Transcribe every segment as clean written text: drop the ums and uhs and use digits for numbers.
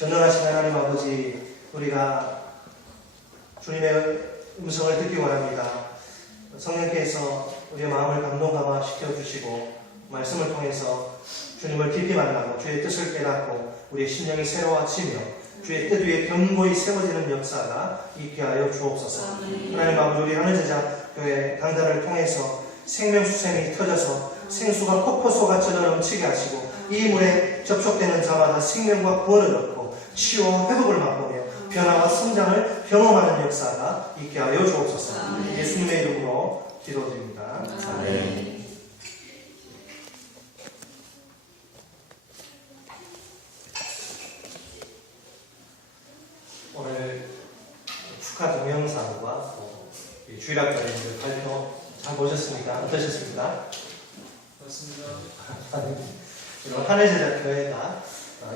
전능하신 하나님 아버지, 우리가 주님의 음성을 듣기 원합니다. 성령께서 우리의 마음을 감동감화 시켜주시고 말씀을 통해서 주님을 깊이 만나고 주의 뜻을 깨닫고 우리의 심령이 새로워지며 주의 뜻 위에 견고히 세워지는 역사가 있게 하여 주옵소서. 하나님 아버지, 우리 하늘 제자 교회 강단을 통해서 생명수샘이 터져서 생수가 폭포소같이 넘치게 하시고 이 물에 접촉되는 자마다 생명과 구원을 얻고 치유와 회복을 맛보며 변화와 성장을 경험하는 역사가 있게 하여 주옵소서. 예수님의 이름으로 기도드립니다. 아멘. 오늘 축하 동영상과 주일학교의 발표 잘 보셨습니까? 어떠셨습니까? 맞습니다. 하늘제자교회가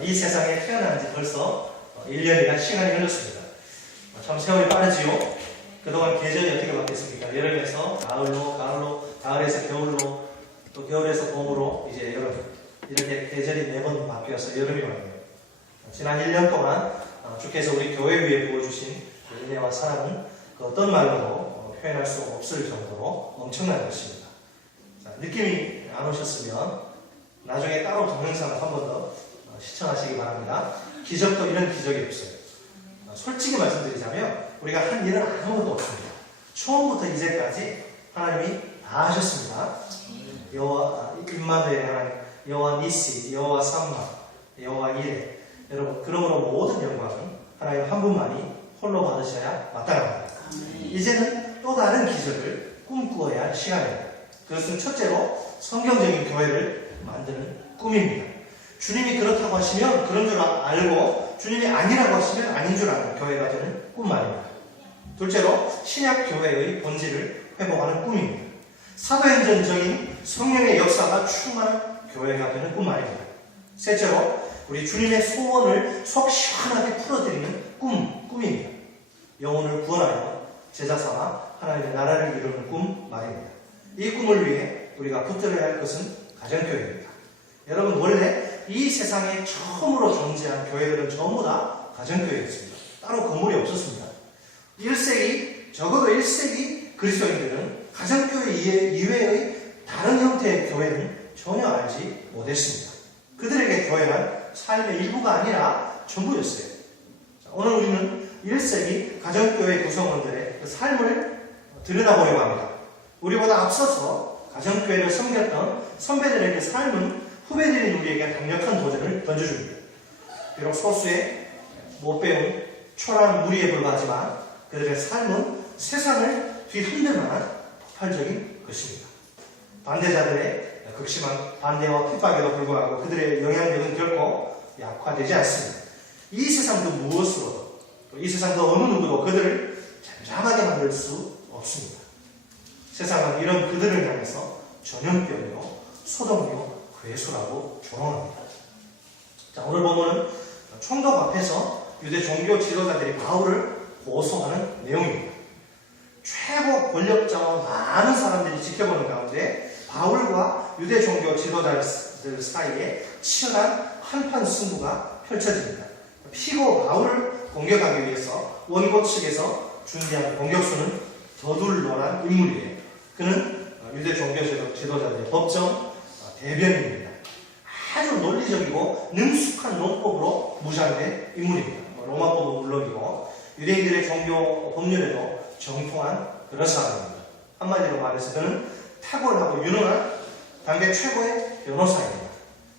이 세상에 태어난 지 벌써 1년이나 시간이 흘렀습니다. 참 세월이 빠르지요? 그동안 계절이 어떻게 바뀌었습니까? 여름에서 가을로, 가을에서 겨울로, 또 겨울에서 봄으로 이제 여름. 이렇게 계절이 매번 바뀌어서 여름이 왔네요. 지난 1년 동안 주께서 우리 교회 위에 부어주신 은혜와 사랑은 그 어떤 말로도 표현할 수 없을 정도로 엄청난 것입니다. 자, 느낌이 안 오셨으면 나중에 따로 동영상을 한 번 더 시청하시기 바랍니다. 기적도 이런 기적이 없어요. 솔직히 말씀드리자면 우리가 한 일은 아무것도 없습니다. 처음부터 이제까지 하나님이 다 하셨습니다. 여호와 임마누엘 하나님, 여호와 니시, 여호와 삼마, 여호와 이레. 여러분, 그러므로 모든 영광은 하나님 한 분만이 홀로 받으셔야 마땅합니다. 이제는 또 다른 기적을 꿈꾸어야 할 시간입니다. 그것은 첫째로 성경적인 교회를 만드는 꿈입니다. 주님이 그렇다고 하시면 그런 줄 알고 주님이 아니라고 하시면 아닌 줄 아는 교회가 되는 꿈 말입니다. 둘째로 신약 교회의 본질을 회복하는 꿈입니다. 사도행전적인 성령의 역사가 충만한 교회가 되는 꿈 말입니다. 셋째로 우리 주님의 소원을 속 시원하게 풀어드리는 꿈입니다. 영혼을 구원하여 제자 삼아 하나님의 나라를 이루는 꿈 말입니다. 이 꿈을 위해 우리가 붙들어야 할 것은 가정교회입니다. 여러분, 원래 이 세상에 처음으로 존재한 교회들은 전부 다 가정교회였습니다. 따로 건물이 없었습니다. 1세기, 적어도 1세기 그리스도인들은 가정교회 이외의 다른 형태의 교회는 전혀 알지 못했습니다. 그들에게 교회는 삶의 일부가 아니라 전부였어요. 자, 오늘 우리는 1세기 가정교회 구성원들의 그 삶을 들여다보려고 합니다. 우리보다 앞서서 가정교회를 섬겼던 선배들의 그 삶은 후배들인 우리에게 강력한 도전을 던져줍니다. 비록 소수의 못 배운 초라한 무리에 불과하지만 그들의 삶은 세상을 뒤흔들 만한 폭발적인 것입니다. 반대자들의 극심한 반대와 핍박에도 불구하고 그들의 영향력은 결코 약화되지 않습니다. 이 세상도 무엇으로도, 이 세상도 어느 누구도 그들을 잠잠하게 만들 수 없습니다. 세상은 이런 그들을 향해서 전염병이요, 소독요, 괴수라고 조롱합니다. 자, 오늘 보면은 총독 앞에서 유대 종교 지도자들이 바울을 고소하는 내용입니다. 최고 권력자와 많은 사람들이 지켜보는 가운데 바울과 유대 종교 지도자들 사이에 치열한 한판 승부가 펼쳐집니다. 피고 바울을 공격하기 위해서 원고 측에서 준비한 공격수는 더둘로란 인물이에요. 그는 유대 종교 지도자들의 법정 대변인입니다. 아주 논리적이고 능숙한 논법으로 무장된 인물입니다. 로마법은 물론이고 유대인들의 종교 법률에도 정통한 그런 사람입니다. 한마디로 말해서 그는 탁월하고 유능한 당대 최고의 변호사입니다.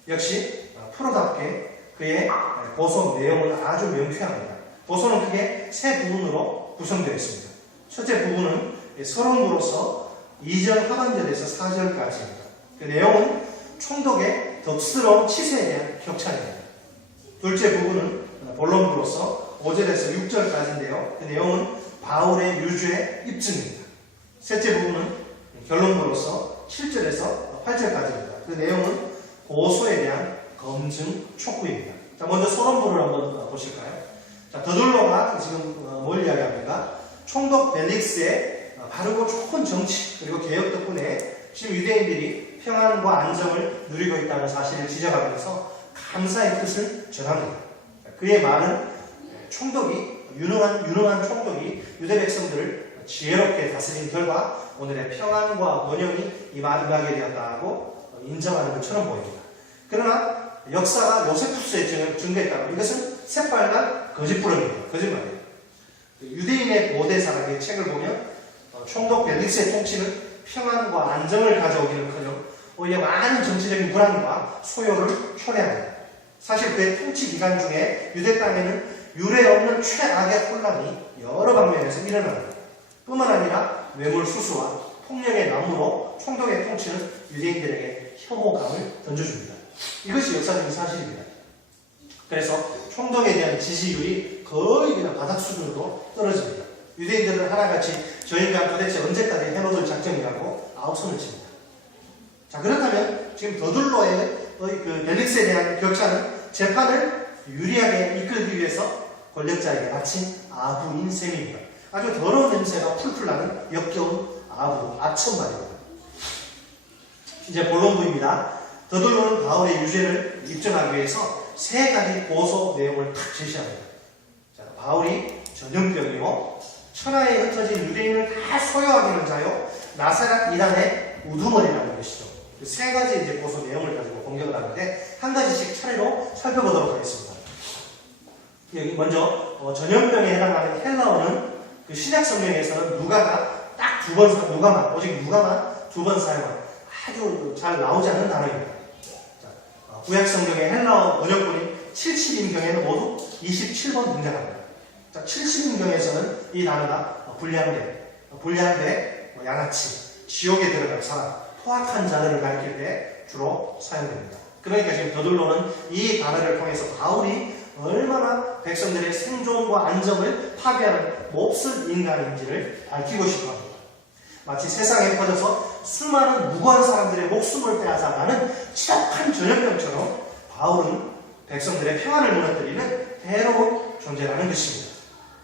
역시 프로답게 그의 고소 내용은 아주 명쾌합니다. 고소는 크게 세 부분으로 구성되어 있습니다. 첫째 부분은 서론부로서 2절 하반절에서 4절까지입니다. 그 내용은 총독의 덥스러운 치세에 대한 격찬입니다. 둘째 부분은 본론부로서 5절에서 6절까지인데요. 그 내용은 바울의 유죄 입증입니다. 셋째 부분은 결론부로서 7절에서 8절까지입니다. 그 내용은 고소에 대한 검증 촉구입니다. 자, 먼저 서론부를 한번 보실까요? 자, 더둘로가 지금 뭘 이야기합니까? 총독 벨릭스의 바르고 좋은 정치 그리고 개혁 덕분에 지금 유대인들이 평안과 안정을 누리고 있다는 사실을 지적하면서 감사의 뜻을 전합니다. 그의 말은 유능한 총독이 유대 백성들을 지혜롭게 다스린 결과 오늘의 평안과 번영이 임하게 되었다고 인정하는 것처럼 보입니다. 그러나 역사가 요세푸스에 증거했다고 이것은 새빨간 거짓부름이에요. 거짓말이에요. 유대인의 고대사락의 책을 보면 총독 벨릭스의 통치는 평안과 안정을 가져오기는커녕 오히려 많은 정치적인 불안과 소요를 초래합니다. 사실 그의 통치 기간 중에 유대 땅에는 유례 없는 최악의 혼란이 여러 방면에서 일어납니다. 뿐만 아니라 뇌물 수수와 폭력의 난무로 총독의 통치는 유대인들에게 혐오감을 던져줍니다. 이것이 역사적인 사실입니다. 그래서 총독에 대한 지지율이 거의 그냥 바닥 수준으로 떨어집니다. 유대인들은 하나같이 저 인간 도대체 언제까지 해먹을 작정이라고 아우성을 칩니다. 자, 그렇다면 지금 더둘로의 그 벨릭스에 대한 격차는 재판을 유리하게 이끌기 위해서 권력자에게 바친 아부인 셈입니다. 아주 더러운 냄새가 풀풀 나는 역겨운 아첨말입니다. 이제 본론부입니다. 더둘로는 바울의 유죄를 입증하기 위해서 세 가지 고소 내용을 탁 제시합니다. 자, 바울이 전염병이요, 천하에 흩어진 유대인을 다 소유하게 하는 자요, 나사렛 이단의 우두머리라는 것이죠. 그 세 가지 이제 고소 내용을 가지고 공격을 하는데 한 가지씩 차례로 살펴보도록 하겠습니다. 여기 먼저 전염병에 해당하는 헬라어는 그 신약 성경에서는 누가가 딱 오직 누가만 두 번 사용한 아주 잘 나오지 않는 단어입니다. 자, 구약 성경의 헬라어 번역본인 70인경에는 모두 27번 등장합니다. 자, 70인경에서는 이 단어가 불량배, 양아치, 지옥에 들어갈 사람, 포악한 자들을 가리킬 때 주로 사용됩니다. 그러니까 지금 더둘로는 이 단어를 통해서 바울이 얼마나 백성들의 생존과 안정을 파괴하는 몹쓸 인간인지를 밝히고 싶어 합니다. 마치 세상에 퍼져서 수많은 무고한 사람들의 목숨을 빼앗아가는 지독한 전염병처럼 바울은 백성들의 평안을 무너뜨리는 해로운 존재라는 것입니다.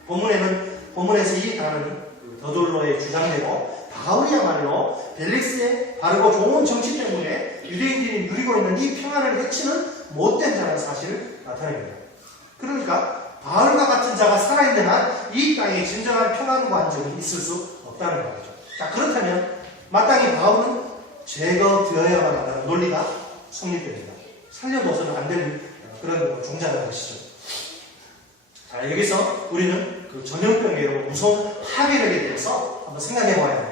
본문에서 이 단어는 더둘로의 주장대로 바울이야말로 벨릭스의 바르고 좋은 정치 때문에 유대인들이 누리고 있는 이 평안을 해치는 못된 자라는 사실을 나타냅니다. 그러니까 바울과 같은 자가 살아있는 한 이 땅에 진정한 평안과 안정이 있을 수 없다는 말이죠. 자, 그렇다면 마땅히 바울은 제거되어야만 한다는 논리가 성립됩니다. 살려둬서는 안 되는 그런 종자라는 것이죠. 자, 여기서 우리는 그 전염병의 무서운 파괴력에 대해서 한번 생각해 봐야 합니다.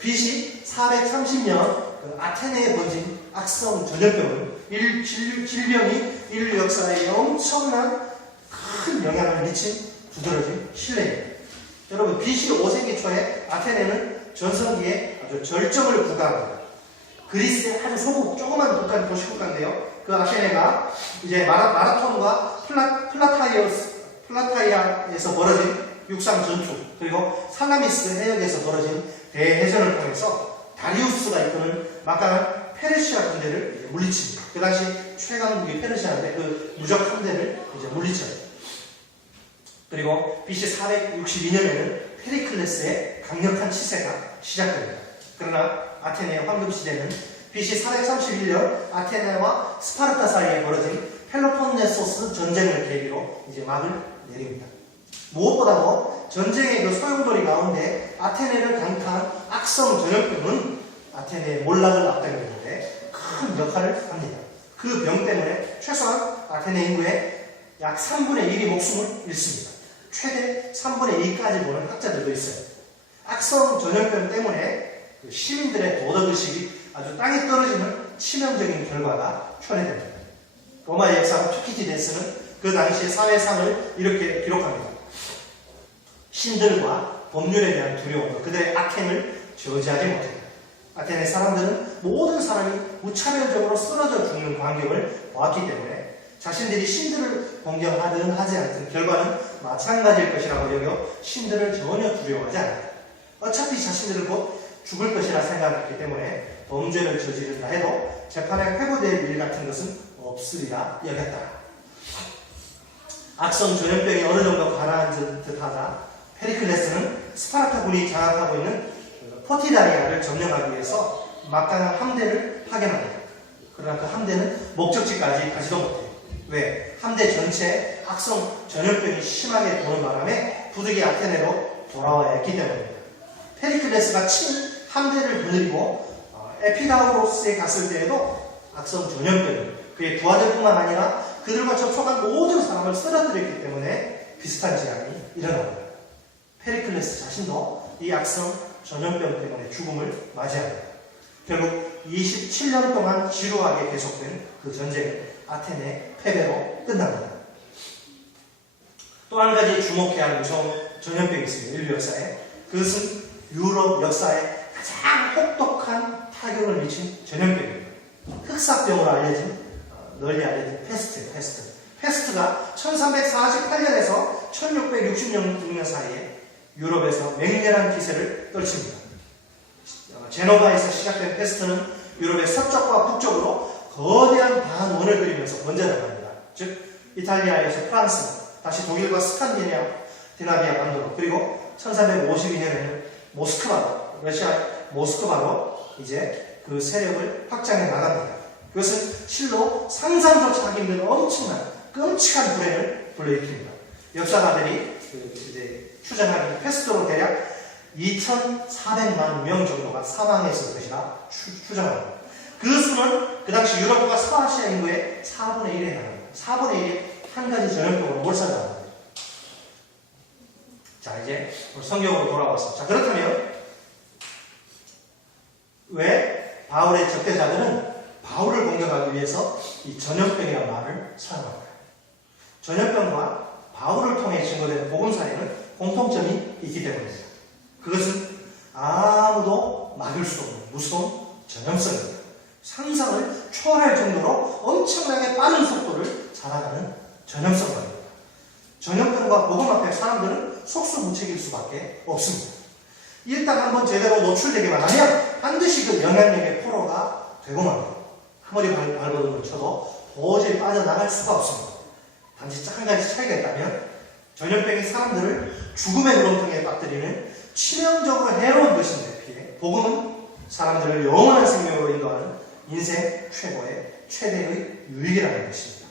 BC 430년 그 아테네에 번진 악성 전염병은 질병이 인류 역사에 엄청난 큰 영향을 미친 두드러진 신뢰입니다. 여러분, BC 5세기 초에 아테네는 전성기에 아주 절정을 부과합니다. 그리스의 아주 소국 조그만 국가, 도시국가인데요. 그 아테네가 이제 마라톤과 플라타이아에서 벌어진 육상 전투, 그리고 살라미스 해역에서 벌어진 대해전을 통해서 다리우스가 이끄는 막강한 페르시아 군대를 물리칩니다. 그 당시 최강국이 페르시아인데 그 무적 함대를 이제 물리쳐요. 그리고 BC 462년에는 페리클레스의 강력한 치세가 시작됩니다. 그러나 아테네의 황금시대는 BC 431년 아테네와 스파르타 사이에 벌어진 펠로폰네소스 전쟁을 계기로 이제 막을 내립니다. 무엇보다도 전쟁의 그 소용돌이 가운데 아테네를 강타한 악성 전염병은 아테네의 몰락을 앞당기는데 큰 역할을 합니다. 그 병 때문에 최소한 아테네 인구의 약 3분의 1이 목숨을 잃습니다. 최대 3분의 2까지 보는 학자들도 있어요. 악성 전염병 때문에 그 시민들의 도덕의식이 아주 땅에 떨어지는 치명적인 결과가 초래됩니다. 로마의 역사가 투키디데스는 그 당시의 사회상을 이렇게 기록합니다. 신들과 법률에 대한 두려움, 그들의 악행을 저지하지 못했다. 아테네 사람들은 모든 사람이 무차별적으로 쓰러져 죽는 광경을 보았기 때문에 자신들이 신들을 공경하든 하지 않든 결과는 마찬가지일 것이라고 여겨 신들을 전혀 두려워하지 않았다. 어차피 자신들은 곧 죽을 것이라 생각했기 때문에 범죄를 저지른다 해도 재판에 회부될 일 같은 것은 없으리라 여겼다. 악성 전염병이 어느 정도 가라앉은 듯하다 페리클레스는 스파르타 군이 장악하고 있는 포티다리아를 점령하기 위해서 막강한 함대를 파견합니다. 그러나 그 함대는 목적지까지 가지도 못해요. 왜? 함대 전체에 악성 전염병이 심하게 도는 바람에 부득이 아테네로 돌아와야 했기 때문입니다. 페리클레스가 친 함대를 거느리고 에피다우로스에 갔을 때에도 악성 전염병이 그의 부하들뿐만 아니라 그들과 접촉한 모든 사람을 쓰러뜨렸기 때문에 비슷한 재앙이 일어납니다. 페리클레스 자신도 이 악성 전염병 때문에 죽음을 맞이합니다. 결국 27년 동안 지루하게 계속된 그 전쟁은 아테네 패배로 끝납니다. 또 한 가지 주목해야 할 무서운 전염병이 있습니다. 인류 역사에. 그것은 유럽 역사에 가장 혹독한 타격을 미친 전염병입니다. 흑사병으로 널리 알려진 패스트. 패스트가 1348년에서 1666년 사이에 유럽에서 맹렬한 기세를 떨칩니다. 제노바에서 시작된 패스트는 유럽의 서쪽과 북쪽으로 거대한 반원을 그리면서 번져나갑니다. 즉 이탈리아에서 프랑스, 다시 독일과 스칸디나비아 반도로, 그리고 1352년에는 러시아 모스크바로 이제 그 세력을 확장해 나갑니다. 그것은 실로 상상조차 하기 힘든 엄청난 끔찍한 불행을 불러일으킵니다. 역사가들이 이제 추정하는 패스트로 대략 2,400만 명 정도가 사망했을 것이라 추정합니다. 그 수는 그 당시 유럽과 서아시아 인구의 4분의 1에 해당합니다. 4분의 1이 한 가지 전염병으로 몰살당합니다. 자, 이제 성경으로 돌아왔습니다. 자, 그렇다면 왜 바울의 적대자들은 바울을 공격하기 위해서 이 전염병이라는 말을 사용합니다? 전염병과 바울을 통해 증거된 복음사에는 공통점이 있기 때문입니다. 그것은 아무도 막을 수 없는 무서운 전염성입니다. 상상을 초월할 정도로 엄청나게 빠른 속도를 자라가는 전염성 말입니다. 전염병과 복음 앞에 사람들은 속수무책일 수밖에 없습니다. 일단 한번 제대로 노출되기만 하면 반드시 그 영향력의 포로가 되고 맙니다. 아무리 발버둥을 쳐도 도저히 빠져나갈 수가 없습니다. 단지 한 가지 차이가 있다면 전염병이 사람들을 죽음의 구렁텅이에 빠뜨리는 치명적으로 해로운 것인데 비해 복음은 사람들을 영원한 생명으로 인도하는 인생 최대의 유익이라는 것입니다.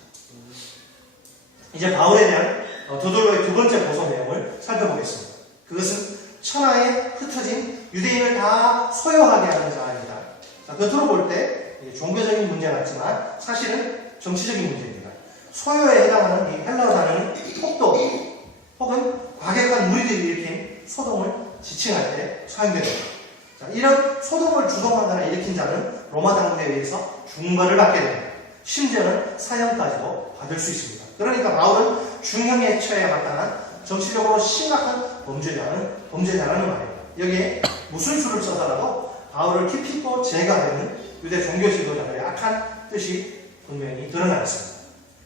이제 바울에 대한 더둘로의 두 번째 보소 내용을 살펴보겠습니다. 그것은 천하에 흩어진 유대인을 다 소유하게 하는 자입니다. 자, 겉으로 볼 때 종교적인 문제 같지만 사실은 정치적인 문제입니다. 소유에 해당하는 이 헬라어 단어는 폭도 혹은 과격한 무리들이 일으킨 소동을 지칭할 때 사용됩니다. 자, 이런 소동을 주동하거나 일으킨 자는 로마 당국에 의해서 중벌을 받게 됩니다. 심지어는 사형까지도 받을 수 있습니다. 그러니까 바울은 중형에 처해야 마땅한 정치적으로 심각한 범죄자라는 말입니다. 여기에 무슨 수를 써서라도 바울을 깊이 또 제거하려는 유대 종교 지도자들의 악한 뜻이 분명히 드러나 있습니다.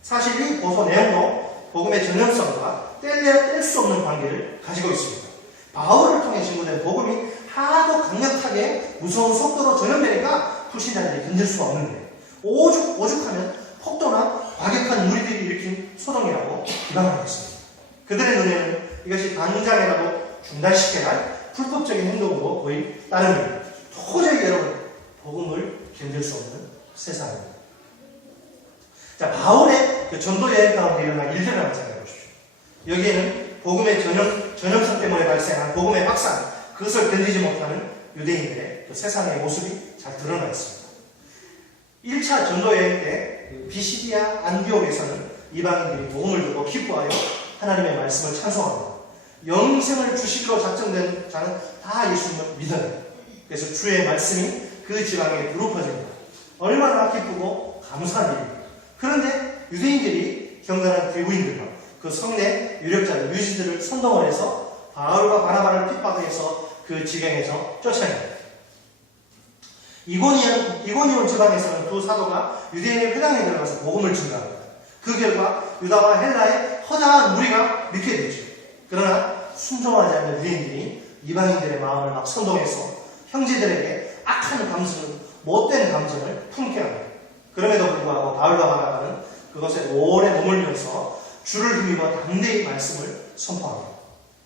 사실 이 보소 내용도 복음의 전염성과 뗄 수 없는 관계를 가지고 있습니다. 바울을 통해 증거된 복음이 하도 강력하게 무서운 속도로 전염되니까 불신자들이 견딜 수가 없는데 오죽하면 폭도나 과격한 무리들이 일으킨 소동이라고 비방하겠습니다. 그들의 눈에는 이것이 당장이라도 중단시켜야 할 불법적인 행동으로 보인 따름입니다. 도저히 여러분 복음을 견딜 수 없는 세상입니다. 자, 바울의 그 전도 여행 가운데 일어난 일들을 한번 생각해 보십시오. 여기에는 복음의 전염성 때문에 발생한 복음의 확산, 그것을 견디지 못하는 유대인들의 그 세상의 모습이 잘 드러나 있습니다. 1차 전도 여행 때 비시디아 안디옥에서는 이방인들이 복음을 듣고 기뻐하여 하나님의 말씀을 찬송합니다. 영생을 주시기로 작정된 자는 다 예수님을 믿어요. 그래서 주의 말씀이 그 지방에 두루 퍼집니다. 얼마나 기쁘고 감사한 일입니다. 그런데 유대인들이 경건한 대부인들과 그 성내 유력자들, 유지들을 선동을 해서 바울과 바나바를 핍박해서 그 지경에서 쫓아냅니다. 이고니온 지방에서는 두 사도가 유대인의 회당에 들어가서 복음을 증거합니다. 그 결과 유다와 헬라의 허다한 무리가 믿게 되죠. 그러나 순종하지 않는 유대인들이 이방인들의 마음을 막 선동해서 형제들에게 악한 감정을, 못된 감정을 품게 합니다. 그럼에도 불구하고 바울과 바나바는 그것에 오래 머물면서 주를 힘입어 담대히 말씀을 선포합니다.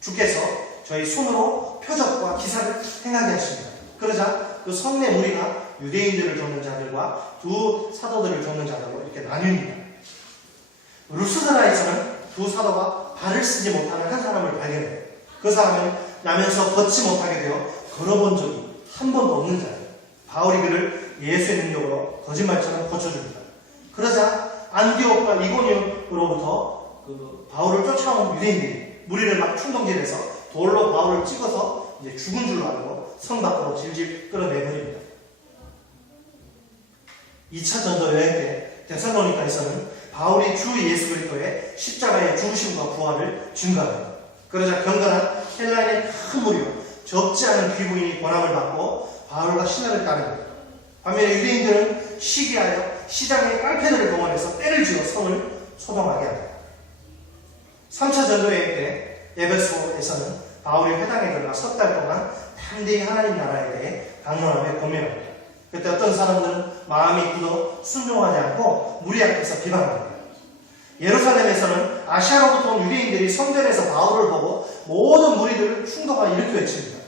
주께서 저희 손으로 표적과 기사를 행하게 하십니다. 그러자 그 성내 무리가 유대인들을 돕는 자들과 두 사도들을 돕는 자들로 이렇게 나뉩니다. 루스드라에서는 두 사도가 발을 쓰지 못하는 한 사람을 발견해요. 그 사람은 나면서 걷지 못하게 되어 걸어본 적이 한 번도 없는 자예요. 바울이 그를 예수의 능력으로 거짓말처럼 고쳐줍니다. 그러자 안디옥과 이고니움으로부터 바울을 쫓아온 유대인들이 무리를 막 충동질해서 돌로 바울을 찍어서 이제 죽은 줄로 알고 성 밖으로 질질 끌어내버립니다. 2차 전도 여행 때 데살로니가에서는 바울이 주 예수 그리스도의 십자가의 죽으심과 부활을 증거합니다. 그러자 경건한 헬라인의 큰 무리와 적지 않은 귀부인이 권함을 받고 바울과 신하를 따릅니다. 반면에 유대인들은 시기하여 시장의 깡패들을 동원해서 때를 지어 성을 소동하게 합니다. 3차 전도여행 때 에베소에서는 바울이 회당에 들어가 석 달 동안 담대히 하나님 나라에 대해 강론하며 고민합니다. 그때 어떤 사람들은 마음이 굳어 순종하지 않고 무리 앞에서 비방합니다. 예루살렘에서는 아시아로부터 온 유대인들이 성전에서 바울을 보고 모든 무리들을 충동하여 이렇게 외칩니다.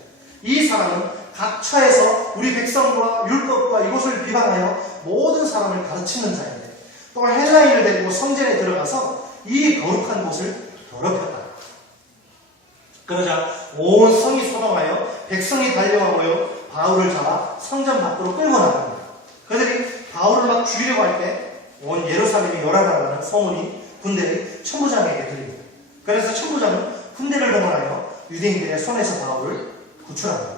이 사람은 각처에서 우리 백성과 율법과 이곳을 비방하여 모든 사람을 가르치는 자인데 또한 헬라인을 데리고 성전에 들어가서 이 거룩한 곳을 더럽혔다. 그러자 온 성이 소동하여 백성이 달려와 모여 바울을 잡아 성전 밖으로 끌고 나갑니다. 그들이 바울을 막 죽이려고 할 때 온 예루살렘이 요란하다는 소문이 군대의 천부장에게 들립니다. 그래서 천부장은 군대를 동원하여 유대인들의 손에서 바울을 구출합니다.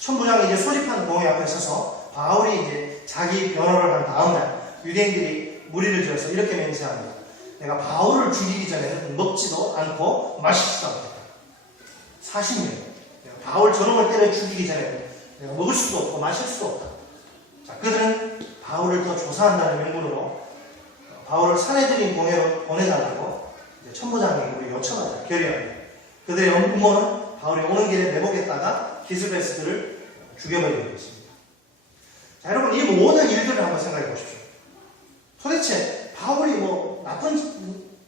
천부장이 이제 소집한 공회 앞에 서서 바울이 이제 자기 변호를 한 다음 날 유대인들이 무리를 지어서 이렇게 맹세합니다. 내가 바울을 죽이기 전에는 먹지도 않고 마시지도 않겠다. 40년. 내가 바울 저놈을 때려 죽이기 전에는 내가 먹을 수도 없고 마실 수도 없다. 자, 그들은 바울을 더 조사한다는 명분으로 바울을 산헤드린 공회로 보내달라고 천부장에게 요청하자 결의합니다. 그들의 음모는 바울이 오는 길에 내보겠다가 기스베스들을 죽여버리게 되었습니다. 자, 여러분 이 모든 일들을 한번 생각해 보십시오. 도대체 바울이 나쁜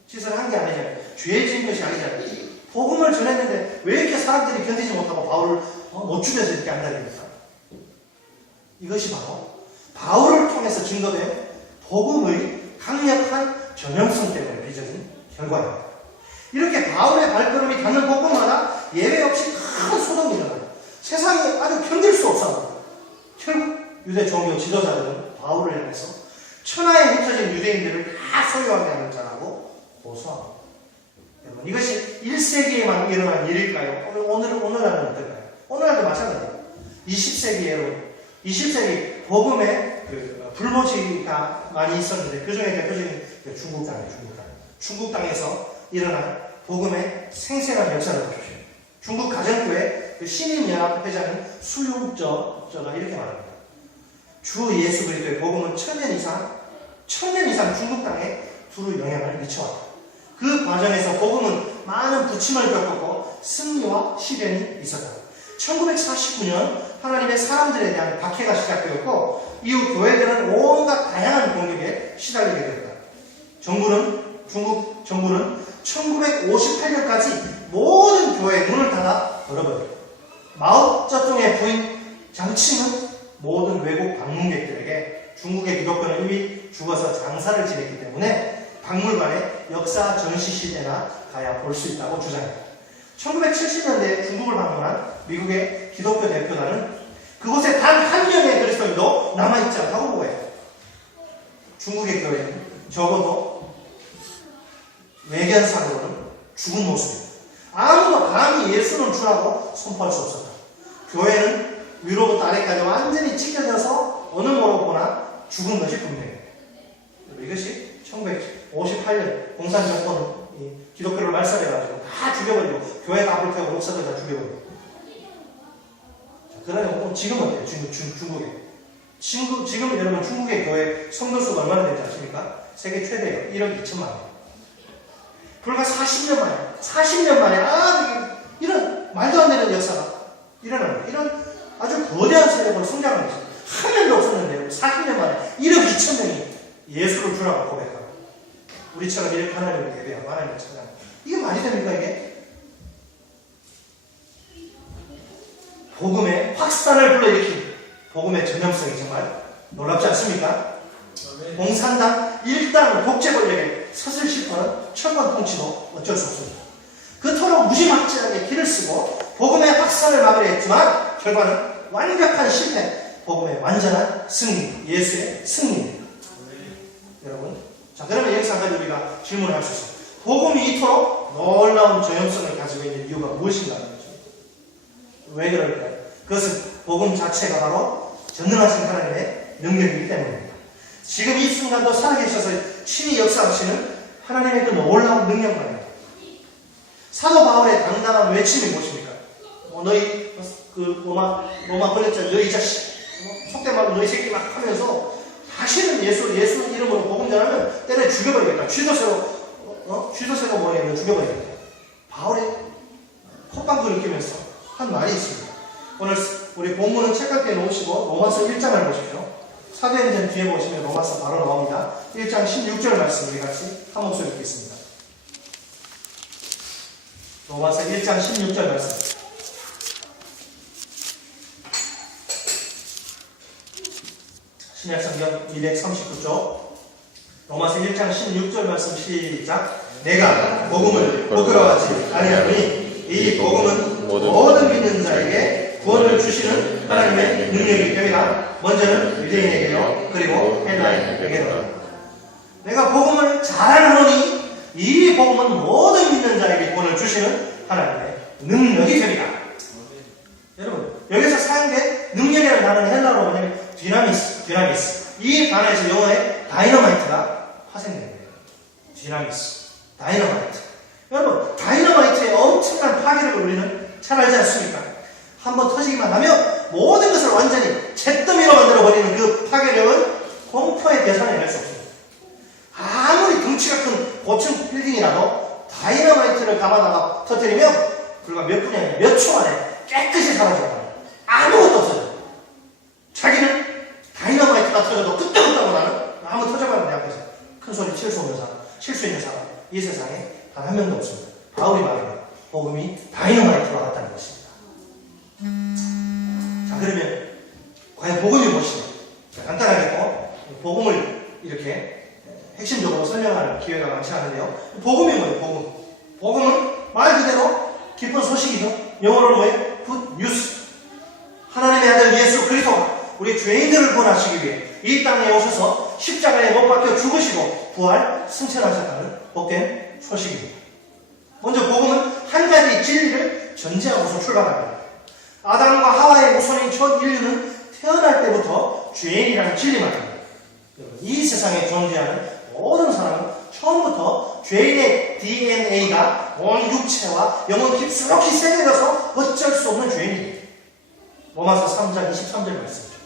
짓을 한 게 아니잖아요. 죄 지은 것이 아니잖아요. 복음을 전했는데 왜 이렇게 사람들이 견디지 못하고 바울을 못 죽여서 이렇게 안달입니까? 이것이 바로 바울을 통해서 증거된 복음의 강력한 전염성 때문에 빚어진 결과입니다. 이렇게 바울의 발걸음이 닿는 곳곳마다 예외 없이 큰 소동이 일어나요. 세상이 아주 견딜 수 없어. 결국 유대 종교 지도자들은 바울을 향해서 천하에 흩어진 유대인들을 다 소유하게 하는 자라고 고소합니다. 여러분, 이것이 1세기에만 일어난 일일까요? 오늘날은 어떨까요? 오늘날도 마찬가지예요. 20세기에 여러분, 20세기 복음의 불모지가 많이 있었는데 그 중에 대표적인 중국 땅에서 일어난 복음의 생생한 역사를 보십시오. 중국 가정교회 신임연합회장인 수용저가 이렇게 말합니다. 주 예수 그리스도의 복음은 1000년 이상 중국 땅에 두루 영향을 미쳐왔다. 그 과정에서 복음은 많은 부침을 겪었고 승리와 시련이 있었다. 1949년 하나님의 사람들에 대한 박해가 시작되었고 이후 교회들은 온갖 다양한 공격에 시달리게 되었다. 중국 정부는 1958년까지 모든 교회의 문을 닫아 덜어버렸다. 마오쩌둥의 부인 장칭은 모든 외국 방문객들에게 중국의 기독교는 이미 죽어서 장사를 지냈기 때문에 박물관에 역사 전시시대나 가야 볼 수 있다고 주장했다. 1970년대에 중국을 방문한 미국의 기독교 대표단은 그곳에 단 한 명의 그리스도인도 남아있지 않다고 보고해요. 중국의 교회는 적어도 외견상으로는 죽은 모습입니다. 아무도 감히 예수는 주라고 선포할 수 없었다. 교회는 위로부터 아래까지 완전히 찢겨져서 어느 모로 보나 죽은 것이 분명해요. 이것이 1958년 공산정권은 기독교를 말살해가지고 다 죽여버리고 교회 다 불태우고 목사들 다 죽여버리고. 그러면 지금 어때요? 중국에. 지금 여러분 중국의 교회 성도수가 얼마나 되는지 아십니까? 세계 최대예요. 1억 2천만 명. 불과 40년 만에 이런 말도 안 되는 역사가 일어납니다. 이런 아주 거대한 세력으로 성장하는 것입니다. 한 명도 없었는데 40년 만에 1억 2천 명이 예수를 주라고 고백하고 우리처럼 이렇게 하나님을 예배하고 하나님을 찾아가고 이게 말이 됩니까 이게? 복음의 확산을 불러일으킨 복음의 전염성이 정말 놀랍지 않습니까? 공산당 일당 독재 권력의 서슬 싶어는 철권 통치도 어쩔 수 없습니다. 그토록 무지막지하게 길을 쓰고 복음의 확산을 막으려 했지만 결과는 완벽한 실패, 복음의 완전한 승리, 예수의 승리입니다. 여러분, 자 그러면 여기서 한 가지 우리가 질문을 할 수 있어요. 복음이 이토록 놀라운 전염성을 가지고 있는 이유가 무엇인가 하는 거죠. 왜 그럴까요? 그것은 복음 자체가 바로 전능하신 하나님의 능력이기 때문입니다. 지금 이 순간도 살아계셔서 친히 역사하시는 하나님의 그 놀라운 능력 말입니다. 사도 바울의 당당한 외침이 무엇입니까? 너희 그 로마 권력자 너희 자식, 속된 말로 너희 새끼 막 하면서 다시는 예수 이름으로 복음 전하면 때려 죽여버리겠다. 쥐도새가 뭐예요? 죽여버리겠다. 바울이 콧방구 느끼면서 한 말이 있습니다. 오늘 우리 본문은 책갈피에 놓으시고 로마서 1장을 보십시오. 사도행전 뒤에 보시면 로마서 바로 나옵니다. 1장 16절 말씀 우리 같이 한 목소리 읽겠습니다. 로마서 1장 16절 말씀. 신약성경 239쪽 로마서 1장 16절 말씀 시작. 내가 복음을 부끄러워하지 아니하노니 이 복음은 모든 믿는 자에게 구원을 주시는 하나님의 능력이기 때문이다. 먼저는 유대인에게요 그리고 헬라인에게로. 내가 복음을 잘하노니 이 복음은 모든 믿는 자에게 구원을 주시는 하나님의 능력이 됩니다. 여러분 여기서 사용된 능력이라는 단어는 헬라어로 뭐냐면 디나미스. 이 단어에서 영어의 다이너마이트가 파생된 거예요. 디나미스, 다이너마이트. 여러분 다이너마이트의 엄청난 파괴를 우리는 잘 알지 않습니까? 한번 터지기만 하면 모든 것을 완전히 잿더미로 만들어버리는 그 파괴력은 공포의 계산에 낼 수 없습니다. 아무리 덩치가 큰 고층 빌딩이라도 다이너마이트를 감아다가 터뜨리면 불과 몇 분이 아니라 몇 초 만에 깨끗이 사라져요. 아무것도 없어요. 자기는 다이너마이트가 터져도 끄떡끄떡하고 나는 한번 터져봐야 내 앞에서 큰 소리 칠 수 있는 사람 이 세상에 단 한 명도 없습니다. 바울이 말합니다. 복음이 다이너마이트와 같다는 것입니다. 자 그러면 과연 복음이 무엇이냐? 간단하게 복음을 이렇게 핵심적으로 설명할 기회가 많지 않은데요. 복음이 뭐예요? 복음은 말 그대로 기쁜 소식이죠. 영어로는 뭐예요? Good News. 하나님의 아들 예수 그리스도가 우리 죄인들을 구원하시기 위해 이 땅에 오셔서 십자가에 못 박혀 죽으시고 부활 승천하셨다는 복된 소식입니다. 먼저 복음은 한 가지 진리를 전제하고서 출발합니다. 아담과 하와의 후손인 첫 인류는 태어날 때부터 죄인이라는 진리만 합니다. 이 세상에 존재하는 모든 사람은 처음부터 죄인의 DNA가 온 육체와 영혼 깊숙이 새겨져서 어쩔 수 없는 죄인입니다. 로마서 3장 23절 말씀이죠.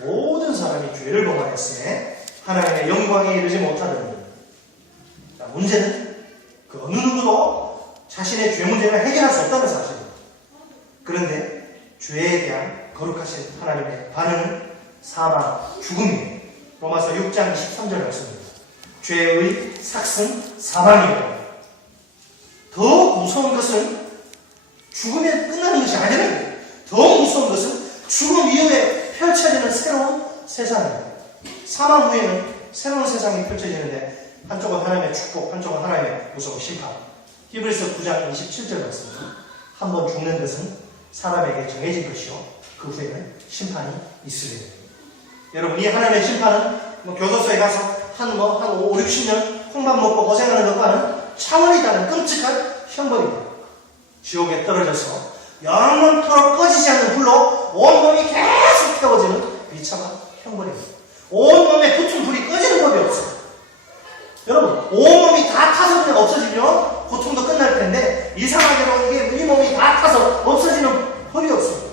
모든 사람이 죄를 범하였으에 하나님의 영광에 이르지 못하더니. 자, 문제는 그 어느 누구도 자신의 죄 문제를 해결할 수 없다는 사실입니다. 그런데 죄에 대한 거룩하신 하나님의 반응은 사망, 죽음이에요. 로마서 6장 23절 말씀입니다. 죄의 삭은 사망이에요. 더 무서운 것은 죽음에 끝나는 것이 아니라 더 무서운 것은 죽음 이후에 펼쳐지는 새로운 세상입니다. 사망 후에는 새로운 세상이 펼쳐지는데 한쪽은 하나님의 축복, 한쪽은 하나님의 무서운 심판. 히브리서 9장 27절 말씀입니다. 한 번 죽는 것은 사람에게 정해진 것이요 그 후에는 심판이 있으리라. 여러분 이 하나님의 심판은 교도소에 가서 한 5, 60년 콩밥 먹고 고생하는 것과는 차원이 다른 끔찍한 형벌입니다. 지옥에 떨어져서 영원토록 꺼지지 않는 불로 온몸이 계속 태워지는 비참한 형벌입니다. 온몸에 붙은 불이 꺼지는 법이 없어요. 여러분 온몸이 다 타서 그냥 없어지면 고통도 끝날 텐데 이상하게도 이게 이 몸이 다 타서 없어지는 법이 없어요.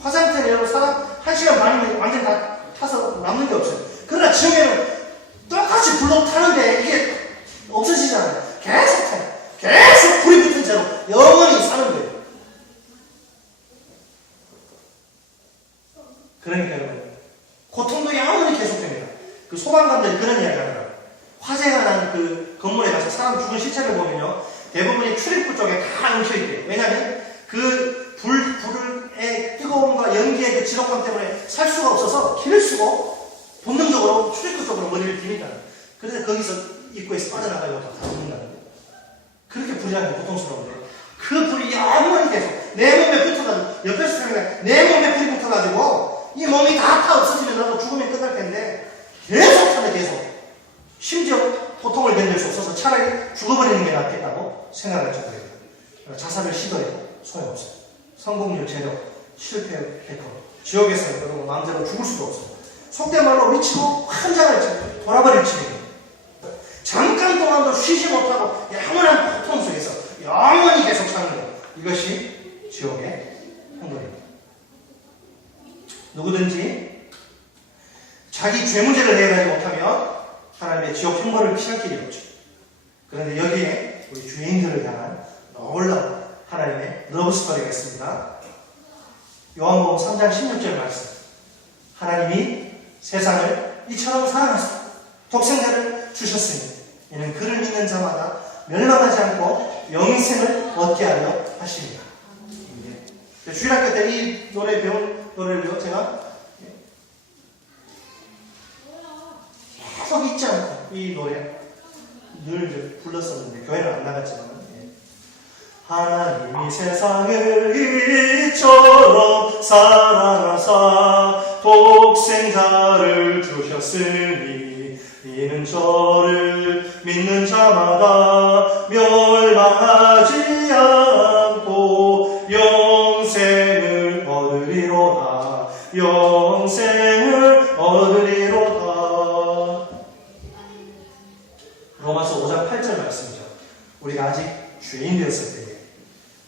화장실에 여러분 사람 1시간 반이면 완전 다 타서 남는 게 없어요. 그러나 지옥에는 똑같이 불로 타는데 이게 없어지잖아요. 계속 타요. 계속 불이 붙은 채로 영원히 사는 거예요. 그러니까 여러분 고통도 영원히 계속됩니다. 그 소방관들이 그런 이야기 하더라고요. 화재가 난 그 건물에 가서 사람 죽은 시체를 보면요 대부분이 출입구 쪽에 다 엉켜있대요. 왜냐하면 그 불의 뜨거움과 연기의 그 지독감 때문에 살 수가 없어서 길을 쓰고 본능적으로 출입구 쪽으로 머리를 디니까. 그래서 거기서 입구에서 빠져나가려고 다 죽는다는 거예요. 그렇게 불이라는 게 고통스러운데 그 불이 영원히 계속 내 몸에 붙어가지고 옆에서 생각해 내 몸에 불이 붙어가지고 이 몸이 다 없어지면 나도 죽으면 끝날 텐데 계속 타네 계속. 심지어 고통을 견딜 수 없어서 차라리 죽어버리는 게 낫겠다고 생각할 정도예요. 자살을 시도해도 소용없어요. 성공률 제로, 실패 100%. 지옥에서 그러고 마음대로 죽을 수도 없어요. 속된 말로 미치고 환장을 돌아버릴 지경이에요. 잠깐 동안도 쉬지 못하고 영원한 고통 속에서 영원히 계속 사는 것. 이것이 지옥의 형벌입니다. 누구든지 자기 죄 문제를 해결하지 못하면 하나님의 지옥 형벌을 피할 길이 없죠. 그런데 여기에 우리 죄인들을 향한 놀라운 하나님의 러브 스토리가 있습니다. 요한복음 3장 16절 말씀. 하나님이 세상을 이처럼 사랑하사 독생자를 주셨으니 이는 그를 믿는 자마다 멸망하지 않고 영생을 얻게 하려 하십니다. 주일학교 때 이 노래 배운 노래를요 제가 계속 잊지 않고 이 노래 늘 불렀었는데 교회는 안 나갔지만 하나님이 세상을 이처럼 사랑하사 독생자를 주셨으니 이는 저를 믿는 자마다 멸망하지 않고 영생을 얻으리로다. 영생을 얻으리로다. 로마서 5장 8절 말씀이죠. 우리가 아직 죄인 되었을 때에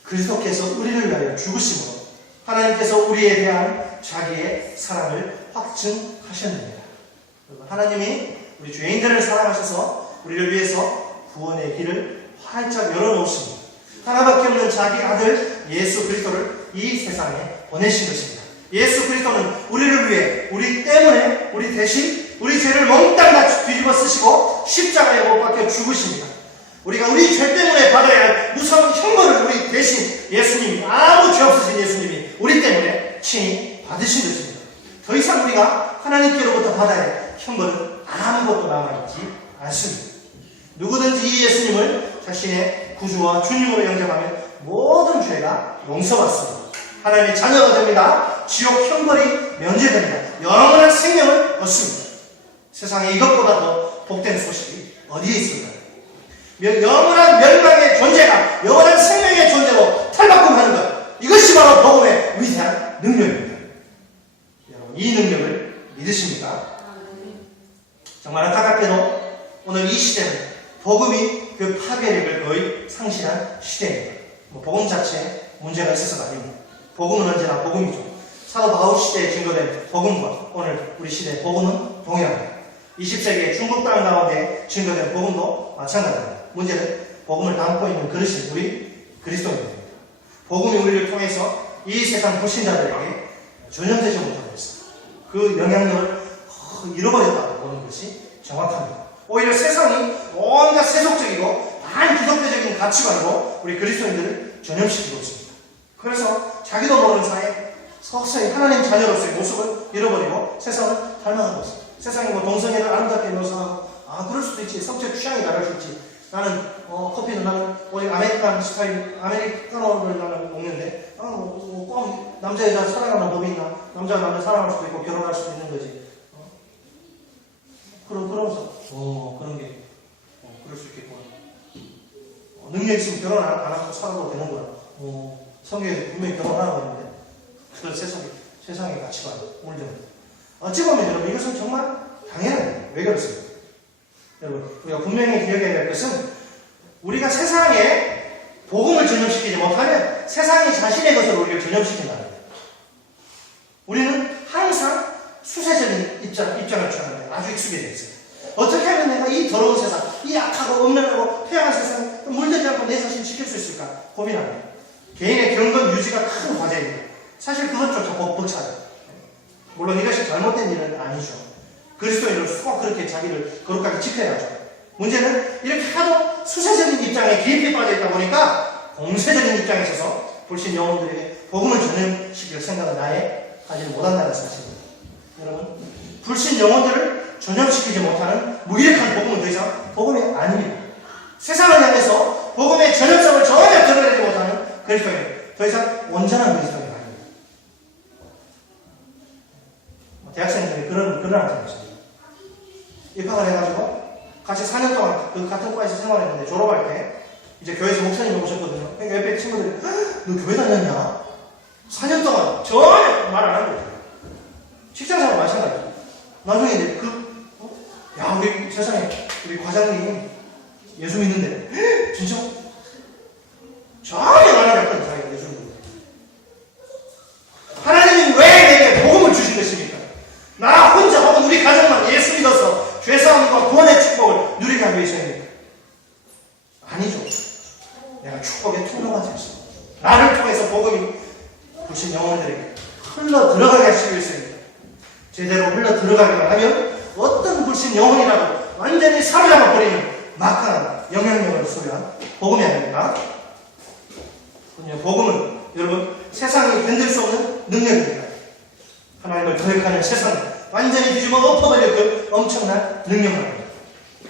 그리스도께서 우리를 위하여 죽으심으로 하나님께서 우리에 대한 자기의 사랑을 확증하셨느니라. 하나님이 우리 죄인들을 사랑하셔서 우리를 위해서 구원의 길을 활짝 열어놓으십니다. 하나밖에 없는 자기 아들 예수 그리스도를 이 세상에 보내신 것입니다. 예수 그리스도는 우리를 위해 우리 때문에 우리 대신 우리 죄를 몽땅 다 뒤집어 쓰시고 십자가에 못 박혀 죽으십니다. 우리가 우리 죄 때문에 받아야 할 무서운 형벌을 우리 대신 예수님이 아무 죄 없으신 예수님이 우리 때문에 친히 받으신 것입니다. 더 이상 우리가 하나님께로부터 받아야 할 형벌은 아무것도 남아있지 않습니다. 누구든지 이 예수님을 자신의 구주와 주님으로 영접하면 모든 죄가 용서받습니다. 하나님의 자녀가 됩니다. 지옥 형벌이 면제됩니다. 영원한 생명을 얻습니다. 세상에 이것보다 더 복된 소식이 어디에 있을까요? 영원한 멸망의 존재가 영원한 생명의 존재로 탈바꿈하는 것. 이것이 바로 복음의 위대한 능력입니다. 여러분 이 능력을 믿으십니까? 정말 안타깝게도 오늘 이 시대는 복음이 그 파괴력을 거의 상실한 시대입니다. 복음 자체에 문제가 있어서가 아닙니다. 복음은 언제나 복음이죠. 사도 바울 시대에 증거된 복음과 오늘 우리 시대의 복음은 동일합니다. 20세기의 중국 땅 가운데 증거된 복음도 마찬가지입니다. 문제는 복음을 담고 있는 그릇이 우리 그리스도인입니다. 복음이 우리를 통해서 이 세상 불신자들에게 전염되지 못하고 있습니다. 그 영향력을 잃어버렸다고 보는 것이 정확합니다. 오히려 세상이 온갖 세속적이고 반기독교적인 가치관으로 우리 그리스도인들을 전염시키고 있습니다. 그래서 자기도 모르는 사이에 서서히 하나님 자녀로서의 모습을 잃어버리고 세상을 닮아가고 있습니다. 세상이 뭐 동성애를 아름답게 묘사하고 그럴 수도 있지. 성적 취향이 다를 수 있지. 나는 커피는 나는 오직 아메리칸 스타일 아메리카노를 나는 먹는데 꼭 남자 여자 사랑하는 법이 있나? 남자가 남자 사랑할 수도 있고 결혼할 수도 있는 거지. 그러면서 그런 게 그럴 수 있겠구나. 능력 있으면 결혼 안 하고 살아도 되는구나. 성경에서 분명히 결혼하라고 했는데 그런 세상의 가치관 물든. 어찌 보면 여러분 이것은 정말 당연한 거예요. 왜 그렇습니까? 여러분 우리가 분명히 기억해야 될 것은 우리가 세상에 복음을 전염시키지 못하면 세상이 자신의 것을 우리를 전염시킨다는 거예요. 우리는 항상 수세적인 입장을 취하는 데 아주 익숙해져 있어요. 어떻게 하면 내가 이 더러운 세상, 이 악하고 음란하고 폐악한 세상에 물들지 않고 내 자신을 지킬 수 있을까 고민합니다. 개인의 경건 유지가 큰 과제입니다. 사실 그것조차 벅차요. 물론 이것이 잘못된 일은 아니죠. 그리스도인으로서 꼭 그렇게 자기를 거룩하게 지켜야죠. 문제는 이렇게 하도 수세적인 입장에 깊이 빠져있다 보니까 공세적인 입장에 있어서 불신 영혼들에게 복음을 전염시킬 생각은 아예 하지 못한다는 사실입니다. 여러분 불신 영혼들을 전염시키지 못하는 무기력한 복음은 더 이상 복음이 아닙니다. 세상을 향해서 복음의 전염성을 전혀 드러내지 못하는 그리스도인, 더 이상 온전한 그리스도인이 아닙니다. 대학생들이 그런 학생이 있습니다. 입학을 해가지고 같이 4년 동안 그 같은 과에서 생활했는데 졸업할 때 이제 교회에서 목사님이 오셨거든요. 그러니까 옆에 친구들이 너 교회 다녔냐? 4년 동안 전혀 말 안 하는 거예요. 직장생활 마찬가지예요. 나중에 이제 우리 세상에 우리 과장님 예수 믿는데 진짜 전혀 안 하겠거든. 자기가 예수 믿는데 하나님이 왜 내게 복음을 주신 것입니까? 나 혼자 혹은 우리 가족만 예수 믿어서 죄사함과 구원의 축복을 누리게 하기 위해서입니까? 아니죠. 내가 축복의 통로가 되었어. 나를 통해서 복음이 불신 영혼들에게 흘러 들어가게 하시기 위해서입니다. 제대로 흘러 들어가기만 하면 어떤 불신 영혼이라도 완전히 사로잡아 버리는 막강한 영향력을 소유한 복음이 아닙니까? 복음은 여러분 세상이 견딜 수 없는 능력입니다. 하나님을 거역하는 세상을 완전히 뒤집어 엎어버릴 그 엄청난 능력을 합니다.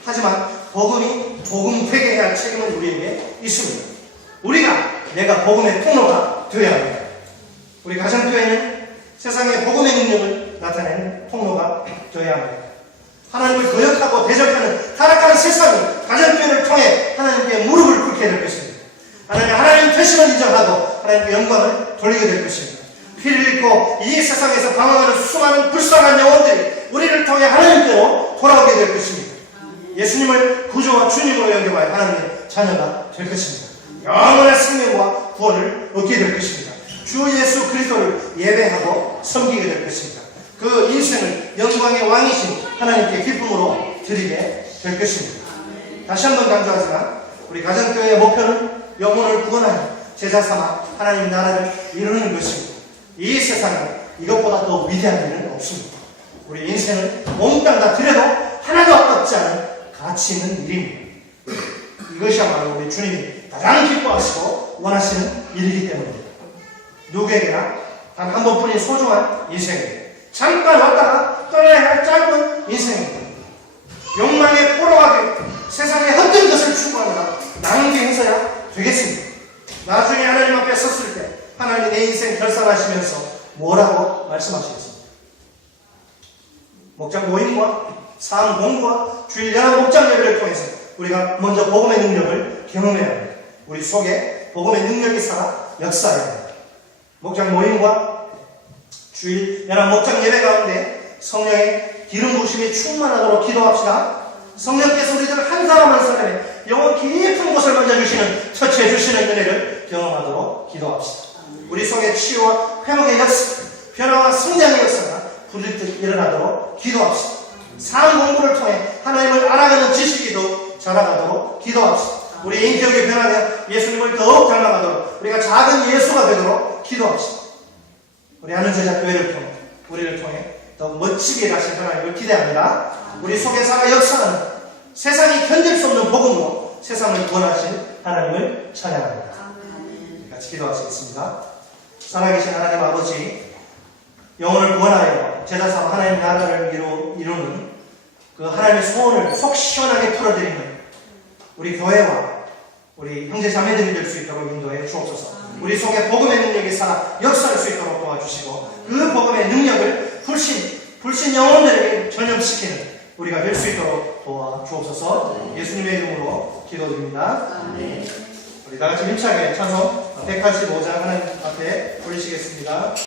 하지만 복음이 복음 되게 해야 할 책임은 우리에게 있습니다. 내가 복음의 통로가 되어야 합니다. 우리 가정교회는 세상의 복음의 능력을 나타내는 통로가 되어야 합니다. 하나님을 거역하고 대적하는 타락한 세상이 가정교회를 통해 하나님께 무릎을 꿇게 될 것입니다. 하나님 되심을 인정하고 하나님께 영광을 돌리게 될 것입니다. 피를 흘리고 이 세상에서 방황하는 수많은 불쌍한 영혼들이 우리를 통해 하나님께로 돌아오게 될 것입니다. 예수님을 구주와 주님으로 여겨봐야 하나님의 자녀가 될 것입니다. 영원한 생명과 구원을 얻게 될 것입니다. 주 예수 그리스도를 예배하고 섬기게 될 것입니다. 그 인생을 영광의 왕이신 하나님께 기쁨으로 드리게 될 것입니다. 다시 한번 강조하지만 우리 가정교회의 목표는 영혼을 구원하는 제자 삼아 하나님 나라를 이루는 것입니다. 이 세상에 이것보다 더 위대한 일은 없습니다. 우리 인생은 몽땅 다 드려도 하나도 아깝지 않은 가치 있는 일입니다. 이것이야말로 우리 주님이 가장 기뻐하시고 원하시는 일이기 때문입니다. 누구에게나 단 한 번뿐인 소중한 인생입니다. 잠깐 왔다가 떠나야 할 짧은 인생입니다. 욕망에 포로가 되고 세상의 헛된 것을 추구하느라 낭비해서야 되겠습니다. 나중에 하나님 앞에 섰을 때 하나님 내 인생 결산하시면서 뭐라고 말씀하시겠습니까? 목장 모임과 삶 공부와 주일 연합 목장 예배를 통해서 우리가 먼저 복음의 능력을 경험해야 합니다. 우리 속에 복음의 능력이 살아 역사해야 합니다. 목장 모임과 주일 연합 목장 예배 가운데 성령의 기름 부으심이 충만하도록 기도합시다. 성령께서 우리들 한 사람 한 사람의 영혼 깊은 곳을 만져주시는, 터치해 주시는 은혜를 경험하도록 기도합시다. 우리 속에 치유와 회복의 역사, 변화와 성장의 역사가 부르듯 일어나도록 기도합시다. 삶 공부를 통해 하나님을 알아가는 지식이 더 자라가도록 기도합시다. 우리 인격이 변화되어 예수님을 더욱 닮아가도록 우리가 작은 예수가 되도록 기도합시다. 우리 하늘제자교회를 통해 우리를 통해 더욱 멋지게 가신 하나님을 기대합니다. 우리 속에 살아 역사하는 세상이 견딜 수 없는 복음으로 세상을 구원하신 하나님을 찬양합니다. 같이 기도하시겠습니다. 살아계신 하나님 아버지, 영혼을 구원하여 제자삼 하나님 나라를 이루는 그 하나님의 소원을 속 시원하게 풀어드리는 우리 교회와 우리 형제 자매들이 될 수 있도록 인도해 주옵소서. 우리 속에 복음의 능력이 살아 역사할 수 있도록 도와주시고 그 복음의 능력을 불신 영혼들에게 전염시키는 우리가 될 수 있도록 도와주옵소서. 예수님의 이름으로 기도드립니다. 우리 다같이 힘차게 찬송 185장 하나님 앞에 올리시겠습니다.